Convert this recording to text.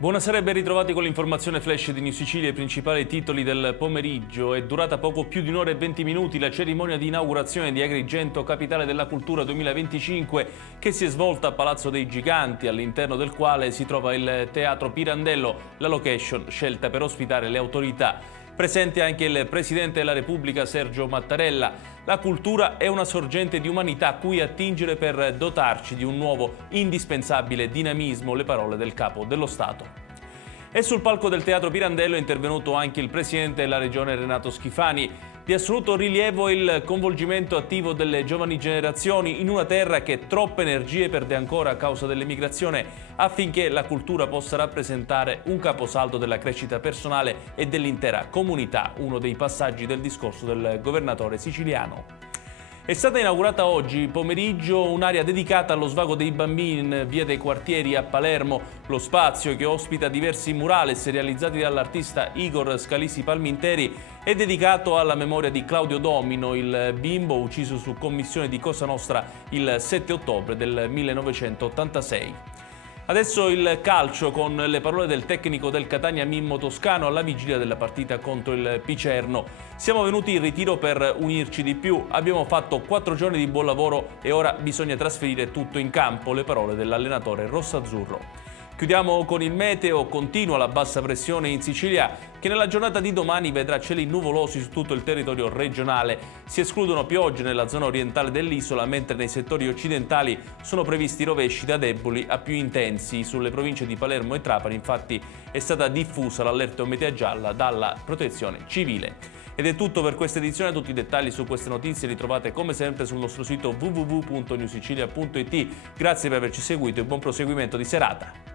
Buonasera e ben ritrovati con l'informazione flash di New Sicilia. I principali titoli del pomeriggio. È durata poco più di un'ora e 20 minuti la cerimonia di inaugurazione di Agrigento, capitale della cultura 2025, che si è svolta a Palazzo dei Giganti, all'interno del quale si trova il Teatro Pirandello, la location scelta per ospitare le autorità. Presente anche il Presidente della Repubblica Sergio Mattarella. La cultura è una sorgente di umanità a cui attingere per dotarci di un nuovo indispensabile dinamismo, le parole del Capo dello Stato. E sul palco del Teatro Pirandello è intervenuto anche il Presidente della Regione Renato Schifani. Di assoluto rilievo il coinvolgimento attivo delle giovani generazioni in una terra che troppe energie perde ancora a causa dell'emigrazione, affinché la cultura possa rappresentare un caposaldo della crescita personale e dell'intera comunità, uno dei passaggi del discorso del governatore siciliano. È stata inaugurata oggi pomeriggio un'area dedicata allo svago dei bambini in Via dei Quartieri a Palermo. Lo spazio, che ospita diversi murales realizzati dall'artista Igor Scalisi Palminteri, è dedicato alla memoria di Claudio Domino, il bimbo ucciso su commissione di Cosa Nostra il 7 ottobre del 1986. Adesso il calcio, con le parole del tecnico del Catania Mimmo Toscano alla vigilia della partita contro il Picerno. Siamo venuti in ritiro per unirci di più, abbiamo fatto 4 giorni di buon lavoro e ora bisogna trasferire tutto in campo, le parole dell'allenatore rossazzurro. Chiudiamo con il meteo. Continua la bassa pressione in Sicilia, che nella giornata di domani vedrà cieli nuvolosi su tutto il territorio regionale. Si escludono piogge nella zona orientale dell'isola, mentre nei settori occidentali sono previsti rovesci da deboli a più intensi. Sulle province di Palermo e Trapani, infatti, è stata diffusa l'allerta umidità gialla dalla Protezione Civile. Ed è tutto per questa edizione. Tutti i dettagli su queste notizie li trovate come sempre sul nostro sito www.newsicilia.it. Grazie per averci seguito e buon proseguimento di serata.